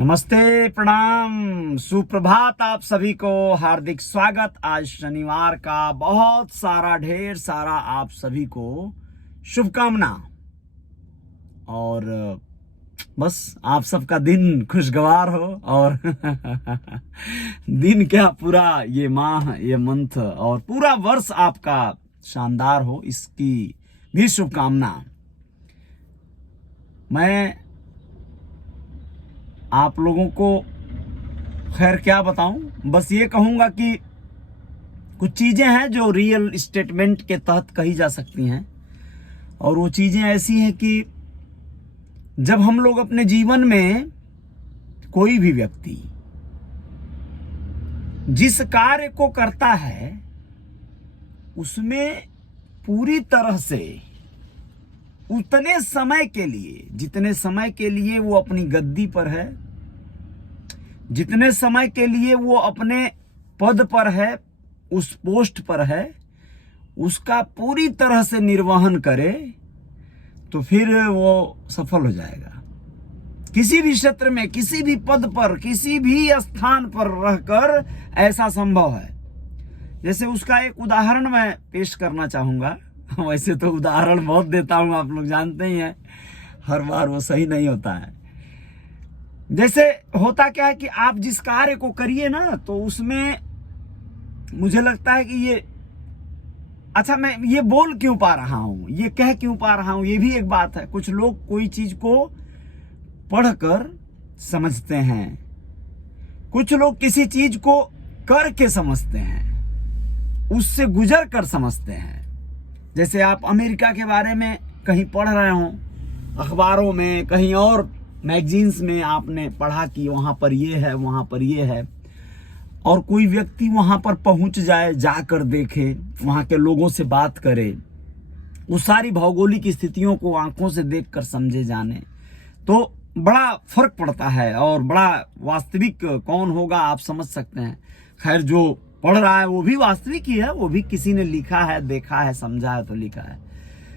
नमस्ते, प्रणाम, सुप्रभात। आप सभी को हार्दिक स्वागत। आज शनिवार का बहुत सारा ढेर सारा आप सभी को शुभकामना। और बस आप सबका दिन खुशगवार हो और दिन क्या, पूरा ये माह, ये मंथ और पूरा वर्ष आपका शानदार हो, इसकी भी शुभकामना। मैं आप लोगों को खैर क्या बताऊं, बस ये कहूंगा कि कुछ चीज़ें हैं जो रियल स्टेटमेंट के तहत कही जा सकती हैं। और वो चीज़ें ऐसी हैं कि जब हम लोग अपने जीवन में, कोई भी व्यक्ति जिस कार्य को करता है उसमें पूरी तरह से उतने समय के लिए, जितने समय के लिए वो अपनी गद्दी पर है, जितने समय के लिए वो अपने पद पर है, उस पोस्ट पर है, उसका पूरी तरह से निर्वहन करे तो फिर वो सफल हो जाएगा। किसी भी क्षेत्र में, किसी भी पद पर, किसी भी स्थान पर रहकर ऐसा संभव है। जैसे उसका एक उदाहरण मैं पेश करना चाहूंगा। वैसे तो उदाहरण बहुत देता हूं, आप लोग जानते ही हैं, हर बार वो सही नहीं होता है। जैसे होता क्या है कि आप जिस कार्य को करिए ना, तो उसमें मुझे लगता है कि ये अच्छा, मैं ये बोल क्यों पा रहा हूं, ये कह क्यों पा रहा हूं, ये भी एक बात है। कुछ लोग कोई चीज को पढ़कर समझते हैं, कुछ लोग किसी चीज को करके समझते हैं, उससे गुजर कर समझते हैं। जैसे आप अमेरिका के बारे में कहीं पढ़ रहे हो, अखबारों में, कहीं और मैगजीन्स में आपने पढ़ा कि वहाँ पर ये है, वहाँ पर ये है, और कोई व्यक्ति वहाँ पर पहुँच जाए, जाकर देखे, वहाँ के लोगों से बात करे, उस सारी भौगोलिक स्थितियों को आंखों से देखकर समझे, जाने, तो बड़ा फर्क पड़ता है और बड़ा वास्तविक कौन होगा आप समझ सकते हैं। खैर, जो पढ़ रहा है वो भी वास्तविक ही है, वो भी किसी ने लिखा है, देखा है, समझा है तो लिखा है।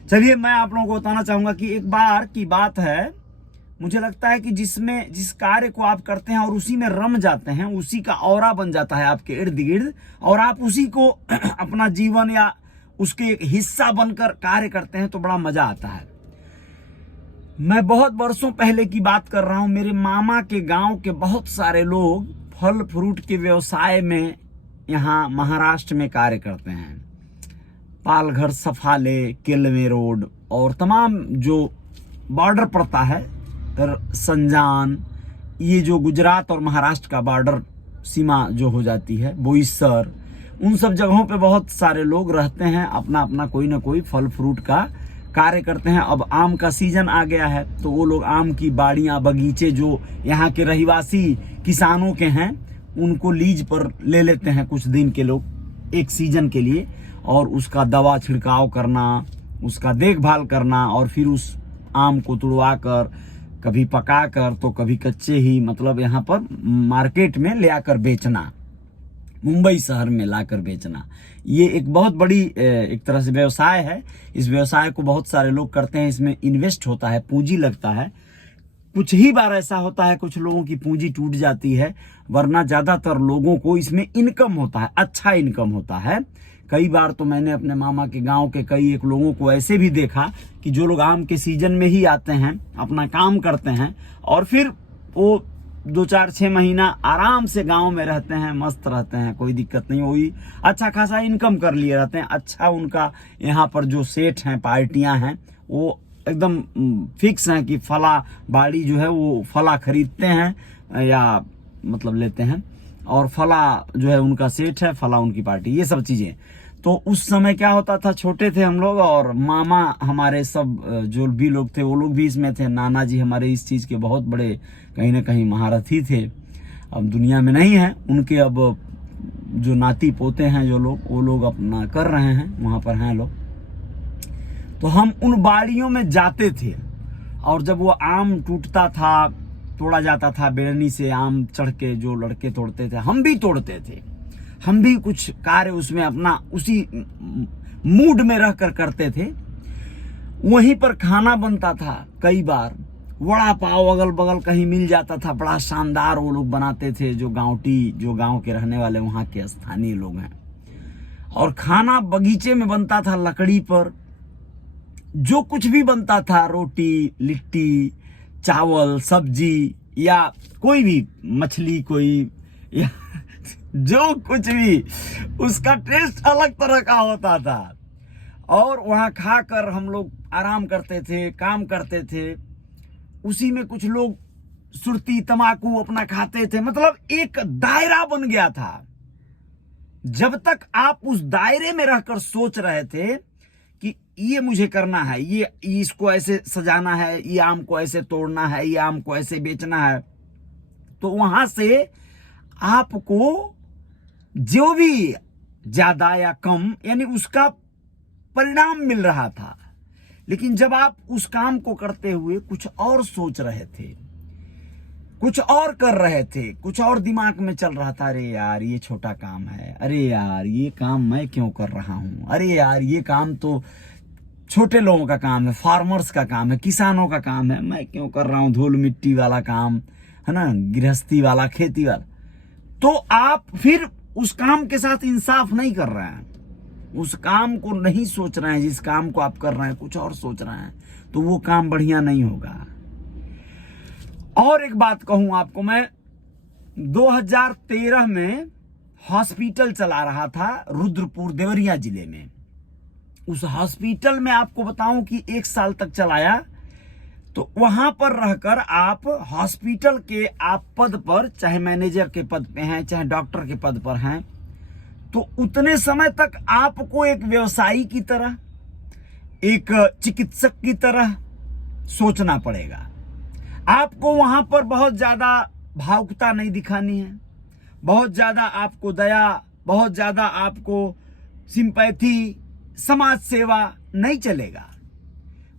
चलिए, मैं आप लोगों को बताना चाहूंगा कि एक बार की बात है, मुझे लगता है कि जिस कार्य को आप करते हैं और उसी में रम जाते हैं, उसी का ऑरा बन जाता है आपके इर्द गिर्द, और आप उसी को अपना जीवन या उसके एक हिस्सा बनकर कार्य करते हैं, तो बड़ा मजा आता है। मैं बहुत वर्षों पहले की बात कर रहा हूं। मेरे मामा के गांव के बहुत सारे लोग फल फ्रूट के व्यवसाय में यहाँ महाराष्ट्र में कार्य करते हैं। पालघर, सफाले, केलवे रोड और तमाम जो बॉर्डर पड़ता है, संजान, ये जो गुजरात और महाराष्ट्र का बॉर्डर सीमा जो हो जाती है, बोईसर, उन सब जगहों पे बहुत सारे लोग रहते हैं, अपना अपना कोई ना कोई फल फ्रूट का कार्य करते हैं। अब आम का सीजन आ गया है, तो वो लोग आम की बाड़ियां, बगीचे जो यहाँ के रहिवासी किसानों के हैं, उनको लीज पर ले लेते हैं कुछ दिन के लोग, एक सीजन के लिए, और उसका दवा छिड़काव करना, उसका देखभाल करना, और फिर उस आम को तुड़वा कर, कभी पका कर तो कभी कच्चे ही, मतलब यहाँ पर मार्केट में ले आकर बेचना, मुंबई शहर में लाकर बेचना। ये एक बहुत बड़ी एक तरह से व्यवसाय है। इस व्यवसाय को बहुत सारे लोग करते हैं। इसमें इन्वेस्ट होता है, पूंजी लगता है। कुछ ही बार ऐसा होता है कुछ लोगों की पूंजी टूट जाती है, वरना ज्यादातर लोगों को इसमें इनकम होता है, अच्छा इनकम होता है। कई बार तो मैंने अपने मामा के गांव के कई एक लोगों को ऐसे भी देखा कि जो लोग आम के सीजन में ही आते हैं, अपना काम करते हैं, और फिर वो 2-4-6 महीना आराम से गांव में रहते हैं, मस्त रहते हैं, कोई दिक्कत नहीं, वही अच्छा खासा इनकम कर लिए रहते हैं। अच्छा, उनका यहाँ पर जो सेठ हैं, पार्टियां हैं, वो एकदम फिक्स हैं कि फला बाड़ी जो है वो फला खरीदते हैं या मतलब लेते हैं, और फला जो है उनका सेठ है, फला उनकी पार्टी, ये सब चीजें। तो उस समय क्या होता था, छोटे थे हम लोग, और मामा हमारे सब जो भी लोग थे वो लोग भी इसमें थे। नाना जी हमारे इस चीज के बहुत बड़े कहीं ना कहीं महारथी थे, अब दुनिया में नहीं है। उनके अब जो नाती पोते हैं जो लोग, वो लोग अपना कर रहे हैं, वहां पर हैं लोग। तो हम उन बाड़ियों में जाते थे, और जब वो आम टूटता था, तोड़ा जाता था बेलनी से, आम चढ़ के जो लड़के तोड़ते थे, हम भी तोड़ते थे, हम भी कुछ कार्य उसमें अपना उसी मूड में रहकर करते थे। वहीं पर खाना बनता था, कई बार वड़ा पाव अगल बगल कहीं मिल जाता था, बड़ा शानदार वो लोग बनाते थे, जो गांव के रहने वाले वहाँ के स्थानीय लोग हैं। और खाना बगीचे में बनता था, लकड़ी पर जो कुछ भी बनता था, रोटी लिट्टी चावल सब्जी या कोई भी मछली कोई या जो कुछ भी, उसका टेस्ट अलग तरह का होता था। और वहाँ खाकर हम लोग आराम करते थे, काम करते थे। उसी में कुछ लोग सुरती तमाकू अपना खाते थे। मतलब एक दायरा बन गया था। जब तक आप उस दायरे में रहकर सोच रहे थे कि ये मुझे करना है, ये इसको ऐसे सजाना है, ये आम को ऐसे तोड़ना है, ये आम को ऐसे बेचना है, तो वहां से आपको जो भी ज्यादा या कम यानी उसका परिणाम मिल रहा था। लेकिन जब आप उस काम को करते हुए कुछ और सोच रहे थे, कुछ और कर रहे थे, कुछ और दिमाग में चल रहा था, अरे यार ये छोटा काम है, अरे यार ये काम मैं क्यों कर रहा हूं, अरे यार ये काम तो छोटे लोगों का काम है, फार्मर्स का काम है, किसानों का काम है, मैं क्यों कर रहा हूं धूल मिट्टी वाला काम, है ना, गृहस्थी वाला, खेती वाला। तो आप फिर उस काम के साथ इंसाफ नहीं कर रहे हैं, उस काम को नहीं सोच रहे हैं, जिस काम को आप कर रहे हैं कुछ और सोच रहे हैं, तो वो काम बढ़िया नहीं होगा। और एक बात कहूं आपको, मैं 2013 में हॉस्पिटल चला रहा था रुद्रपुर देवरिया जिले में। उस हॉस्पिटल में आपको बताऊं कि 1 साल तक चलाया। तो वहां पर रहकर आप हॉस्पिटल के आप पद पर, चाहे मैनेजर के पद पे हैं, चाहे डॉक्टर के पद पर हैं, तो उतने समय तक आपको एक व्यवसायी की तरह, एक चिकित्सक की तरह सोचना पड़ेगा। आपको वहां पर बहुत ज्यादा भावुकता नहीं दिखानी है, बहुत ज्यादा आपको दया, बहुत ज्यादा आपको सिंपैथी, समाज सेवा नहीं चलेगा।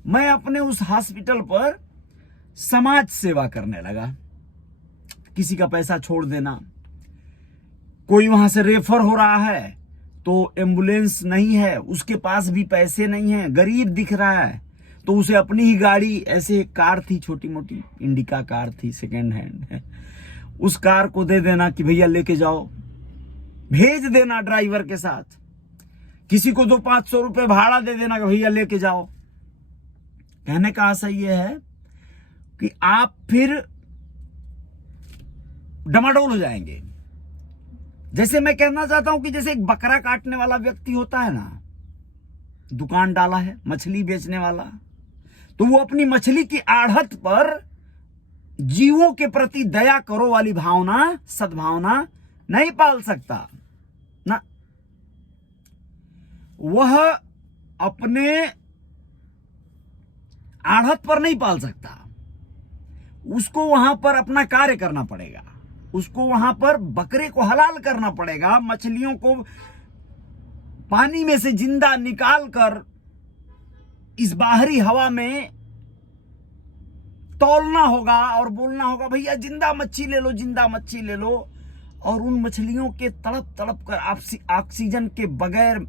मैं अपने उस हॉस्पिटल पर समाज सेवा करने लगा। किसी का पैसा छोड़ देना, कोई वहां से रेफर हो रहा है तो एम्बुलेंस नहीं है, उसके पास भी पैसे नहीं है, गरीब दिख रहा है, तो उसे अपनी ही गाड़ी, ऐसे कार थी छोटी मोटी, इंडिका कार थी सेकेंड हैंड, उस कार को दे देना कि भैया लेके जाओ, भेज देना ड्राइवर के साथ। किसी को 200-500 रुपए भाड़ा दे देना कि भैया लेके जाओ। कहने का आशय यह है कि आप फिर डमाडोल हो जाएंगे। जैसे मैं कहना चाहता हूं कि जैसे एक बकरा काटने वाला व्यक्ति होता है ना, दुकान डाला है मछली बेचने वाला, तो वो अपनी मछली की आढ़त पर जीवों के प्रति दया करो वाली भावना, सद्भावना नहीं पाल सकता ना। वह अपने आढ़त पर नहीं पाल सकता, उसको वहां पर अपना कार्य करना पड़ेगा, उसको वहां पर बकरे को हलाल करना पड़ेगा, मछलियों को पानी में से जिंदा निकाल कर इस बाहरी हवा में तौलना होगा और बोलना होगा भैया जिंदा मच्छी ले लो, जिंदा मच्छी ले लो। और उन मछलियों के तड़प तड़प कर ऑक्सीजन के बगैर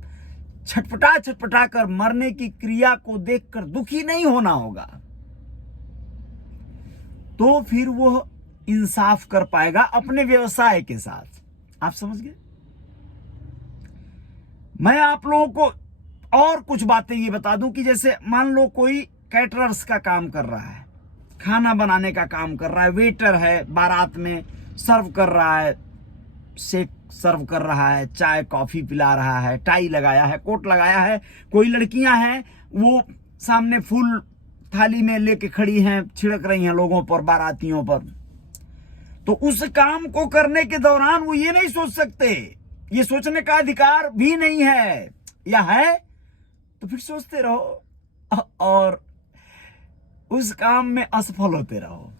छटपटा कर मरने की क्रिया को देखकर दुखी नहीं होना होगा, तो फिर वो इंसाफ कर पाएगा अपने व्यवसाय के साथ। आप समझ गए? मैं आप लोगों को और कुछ बातें ये बता दूं कि जैसे मान लो कोई कैटरर्स का काम कर रहा है, खाना बनाने का काम कर रहा है, वेटर है, बारात में सर्व कर रहा है, शेक सर्व कर रहा है, चाय कॉफी पिला रहा है, टाई लगाया है, कोट लगाया है। कोई लड़कियां हैं वो सामने फूल थाली में लेके खड़ी हैं, छिड़क रही हैं लोगों पर, बारातियों पर। तो उस काम को करने के दौरान वो ये नहीं सोच सकते, ये सोचने का अधिकार भी नहीं है, या है तो फिर सोचते रहो और उस काम में असफल होते रहो।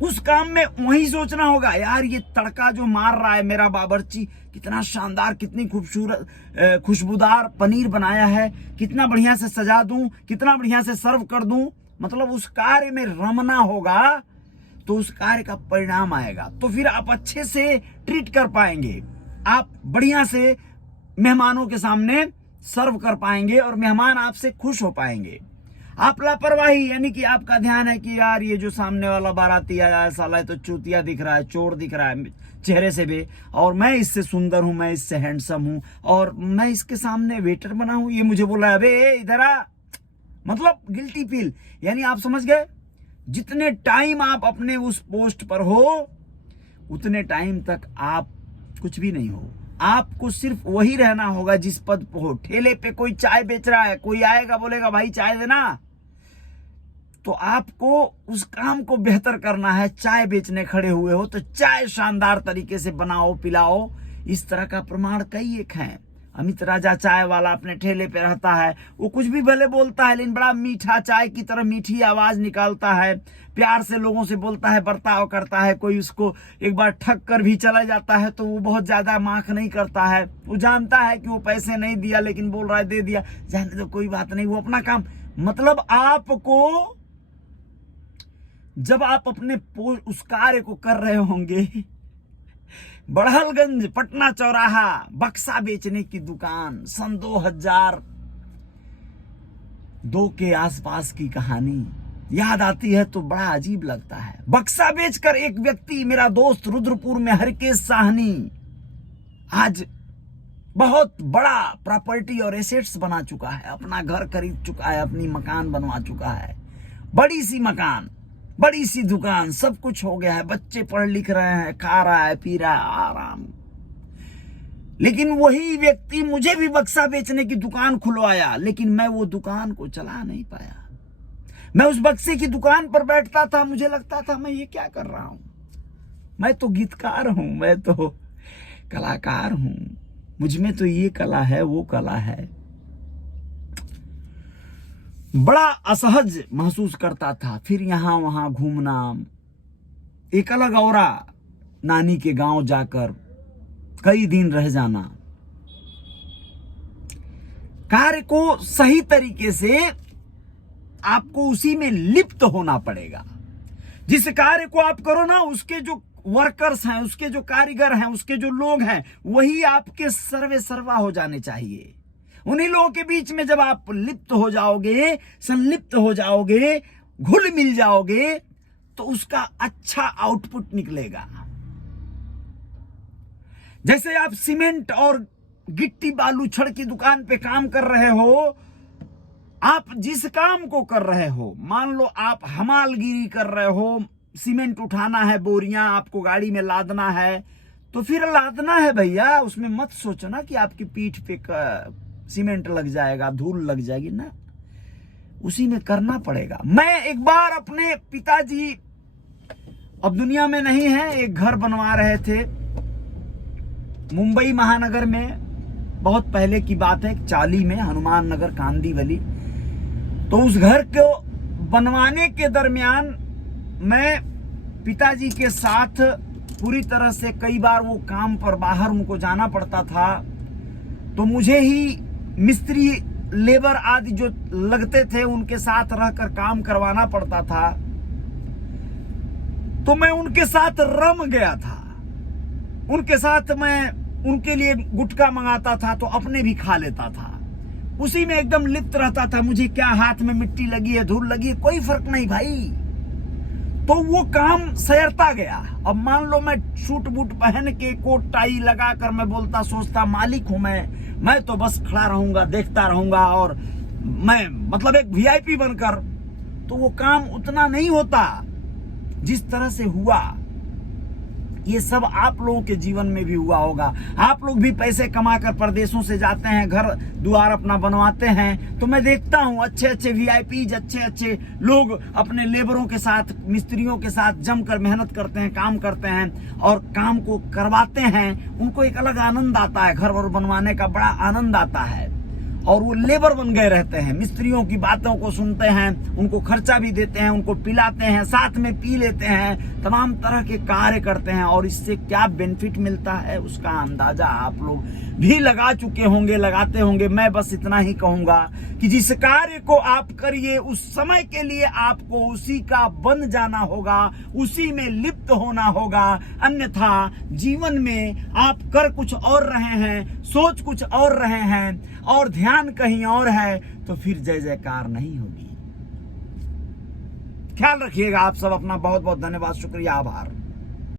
उस काम में वही सोचना होगा, यार ये तड़का जो मार रहा है मेरा बावर्ची, कितना शानदार, कितनी खूबसूरत खुशबूदार पनीर बनाया है, कितना बढ़िया से सजा दूं, कितना बढ़िया से सर्व कर दूं। मतलब उस कार्य में रमना होगा, तो उस कार्य का परिणाम आएगा, तो फिर आप अच्छे से ट्रीट कर पाएंगे, आप बढ़िया से मेहमानों के सामने सर्व कर पाएंगे और मेहमान आपसे खुश हो पाएंगे। आप लापरवाही, यानी कि आपका ध्यान है कि यार ये जो सामने वाला बाराती आया है साला तो चूतिया दिख रहा है, चोर दिख रहा है चेहरे से भी, और मैं इससे सुंदर हूं, मैं इससे हैंडसम हूं, और मैं इसके सामने वेटर बना हूं, ये मुझे बोला है अबे इधर आ, मतलब गिल्टी फील। यानी आप समझ गए, जितने टाइम आप अपने उस पोस्ट पर हो उतने टाइम तक आप कुछ भी नहीं हो। आपको सिर्फ वही रहना होगा जिस पद पर हो। ठेले पे कोई चाय बेच रहा है, कोई आएगा बोलेगा भाई चाय देना, तो आपको उस काम को बेहतर करना है। चाय बेचने खड़े हुए हो तो चाय शानदार तरीके से बनाओ पिलाओ। इस तरह का प्रमाण कई एक हैं। अमित राजा चाय वाला अपने ठेले पे रहता है, वो कुछ भी भले बोलता है लेकिन बड़ा मीठा, चाय की तरह मीठी आवाज निकालता है, प्यार से लोगों से बोलता है, बर्ताव करता है। कोई उसको एक बार ठग कर भी चला जाता है तो वो बहुत ज्यादा माख नहीं करता है। वो जानता है कि वो पैसे नहीं दिया लेकिन बोल रहा है दे दिया, जाने तो कोई बात नहीं, वो अपना काम। मतलब आपको जब आप अपने उस कार्य को कर रहे होंगे, बड़हलगंज पटना चौराहा बक्सा बेचने की दुकान, सन 2002 के आसपास की कहानी याद आती है तो बड़ा अजीब लगता है। बक्सा बेचकर एक व्यक्ति, मेरा दोस्त रुद्रपुर में हरकेश साहनी, आज बहुत बड़ा प्रॉपर्टी और एसेट्स बना चुका है, अपना घर खरीद चुका है, अपनी मकान बनवा चुका है, बड़ी सी मकान, बड़ी सी दुकान, सब कुछ हो गया है, बच्चे पढ़ लिख रहे हैं, खा रहा है, पी रहा है, आराम। लेकिन वही व्यक्ति मुझे भी बक्सा बेचने की दुकान खुलवाया, लेकिन मैं वो दुकान को चला नहीं पाया। मैं उस बक्से की दुकान पर बैठता था, मुझे लगता था मैं ये क्या कर रहा हूं, मैं तो गीतकार हूं, मैं तो कलाकार हूं, मुझ में तो ये कला है, वो कला है। बड़ा असहज महसूस करता था। फिर यहां वहां घूमना, एक अलग औरा, नानी के गांव जाकर कई दिन रह जाना। कार्य को सही तरीके से आपको उसी में लिप्त होना पड़ेगा। जिस कार्य को आप करो ना, उसके जो वर्कर्स हैं, उसके जो कारीगर हैं, उसके जो लोग हैं, वही आपके सर्वे सर्वा हो जाने चाहिए। उन्हीं लोगों के बीच में जब आप लिप्त हो जाओगे, संलिप्त हो जाओगे, घुल मिल जाओगे, तो उसका अच्छा आउटपुट निकलेगा। जैसे आप सीमेंट और गिट्टी बालू छड़ की दुकान पे काम कर रहे हो, आप जिस काम को कर रहे हो, मान लो आप हमालगिरी कर रहे हो, सीमेंट उठाना है, बोरियां आपको गाड़ी में लादना है, तो फिर लादना है भैया, उसमें मत सोचना कि आपकी पीठ पे सीमेंट लग जाएगा, धूल लग जाएगी ना, उसी में करना पड़ेगा। मैं एक बार अपने पिताजी अब दुनिया में नहीं है, एक घर बनवा रहे थे मुंबई महानगर में, बहुत पहले की बात है, चाली में, हनुमान नगर कांदीवली। तो उस घर को बनवाने के दरमियान मैं पिताजी के साथ पूरी तरह से, कई बार वो काम पर बाहर उनको जाना पड़ता था, तो मुझे ही मिस्त्री लेबर आदि जो लगते थे उनके साथ रहकर काम करवाना पड़ता था। तो मैं उनके साथ रम गया था, उनके साथ मैं उनके लिए गुटखा मंगाता था तो अपने भी खा लेता था, उसी में एकदम लिप्त रहता था। मुझे क्या हाथ में मिट्टी लगी है, धूल लगी है, कोई फर्क नहीं भाई। तो वो काम सयरता गया। अब मान लो मैं सूट बूट पहन के कोट टाई लगा कर मैं बोलता सोचता मालिक हूं मैं तो बस खड़ा रहूंगा, देखता रहूंगा, और मैं मतलब एक वीआईपी बनकर, तो वो काम उतना नहीं होता जिस तरह से हुआ। ये सब आप लोगों के जीवन में भी हुआ होगा। आप लोग भी पैसे कमाकर परदेशों से जाते हैं, घर द्वार अपना बनवाते हैं, तो मैं देखता हूं अच्छे अच्छे वीआईपीज, अच्छे अच्छे लोग अपने लेबरों के साथ, मिस्त्रियों के साथ जमकर मेहनत करते हैं, काम करते हैं और काम को करवाते हैं। उनको एक अलग आनंद आता है, घर वर बनवाने का बड़ा आनंद आता है, और वो लेबर बन गए रहते हैं, मिस्त्रियों की बातों को सुनते हैं, उनको खर्चा भी देते हैं, उनको पिलाते हैं, साथ में पी लेते हैं, तमाम तरह के कार्य करते हैं। और इससे क्या बेनिफिट मिलता है उसका अंदाजा आप लोग भी लगा चुके होंगे, लगाते होंगे। मैं बस इतना ही कहूंगा कि जिस कार्य को आप करिए उस समय के लिए आपको उसी का बन जाना होगा, उसी में लिप्त होना होगा। अन्यथा जीवन में आप कर कुछ और रहे हैं, सोच कुछ और रहे हैं और ध्यान कहीं और है, तो फिर जय जयकार नहीं होगी। ख्याल रखिएगा आप सब अपना। बहुत बहुत धन्यवाद, शुक्रिया, आभार।